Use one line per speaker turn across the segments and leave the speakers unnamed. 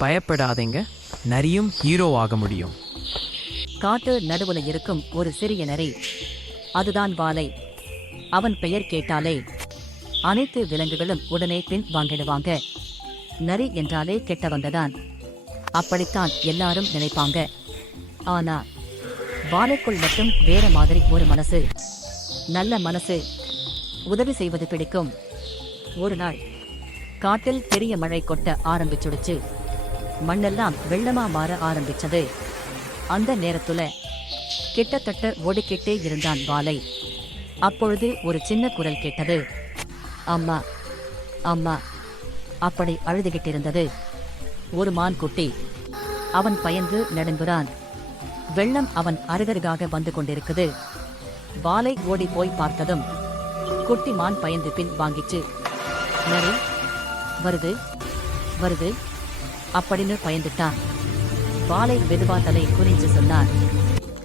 பயப்படாதீங்க. நரியும் ஹீரோ ஆக முடியும்.
காட்டு நடுவுல இருக்கும் ஒரு சிறிய நரி. அதுதான் வாலை. அவன் பெயர் கேட்டாலே அனைத்து விலங்குகளும் உடனே பின் வாங்கிடுவாங்க. நரி என்றாலே கெட்டவங்கதான். அப்படித்தான் எல்லாரும் நினைப்பாங்க. ஆனா வாலைக்குள் மட்டும் வேற மாதிரி ஒரு மனசு. நல்ல மனசு. உதவி செய்வது பிடிக்கும். ஒரு நாள் காட்டில் பெரிய மழை கொட்ட ஆரம்பிச்சுடுச்சு. மண்ணெல்லாம் வெள்ளமா மாற ஆரம்பிச்சது. அந்த நேரத்துல கிட்டத்தட்ட ஓடிக்கிட்டே இருந்தான் வாலை அப்பொழுது ஒரு சின்ன குரல் கேட்டது. அம்மா அம்மா அப்படி அழுதுகிட்டு இருந்தது ஒரு மான் குட்டி அவன் பயந்து நடுங்குறான். வெள்ளம் அவன் அருகருகாக வந்து கொண்டிருக்குது. வாலை ஓடி போய் பார்த்ததும் குட்டி மான் பயந்து பின் வாங்கிச்சு. நரி வருது வருது அப்படின்னு பயந்துட்டான். பாலை மெதுவா தலை குறிஞ்சு சொன்னார்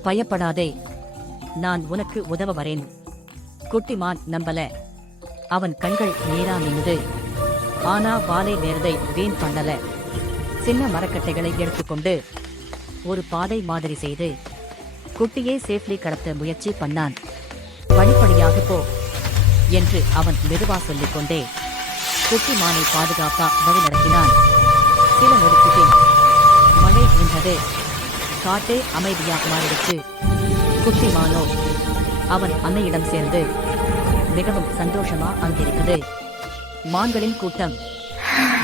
பயப்படாதே நான் உனக்கு உதவ வரேன். குட்டிமான் நம்பல. அவன் கண்கள் நேரா நின்னுது ஆனா வாலை நேரதை வீண் பண்ணல. சின்ன மரக்கட்டைகளை எடுத்துக்கொண்டு ஒரு பாதை மாதிரி செய்து குட்டியை சேஃப்லி கடத்த முயற்சி பண்ணான். படிப்படியாக போ என்று அவன் மெதுவா சொல்லிக் கொண்டே குட்டி மானை பாதுகாப்பா வழிநடத்தினான். சில நொடிக்கு மழை நின்றது காட்டே அமைதியாக மாறிடுச்சு குத்திமானோ அவன் அன்னையிடம் சேர்ந்து மிகவும் சந்தோஷமா அங்கிருக்குது மான்களின் கூட்டம்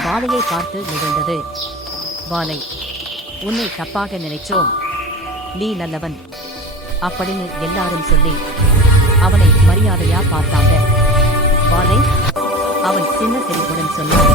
பாலையை பார்த்து நிகழ்ந்தது. பாலை உன்னை தப்பாக நினைச்சோம். நீ நல்லவன். அப்படின்னு எல்லாரும் சொல்லி அவனை மரியாதையா பார்த்தாங்க. வாலை அவன் சின்ன சிரிப்புடன் சொன்னான்.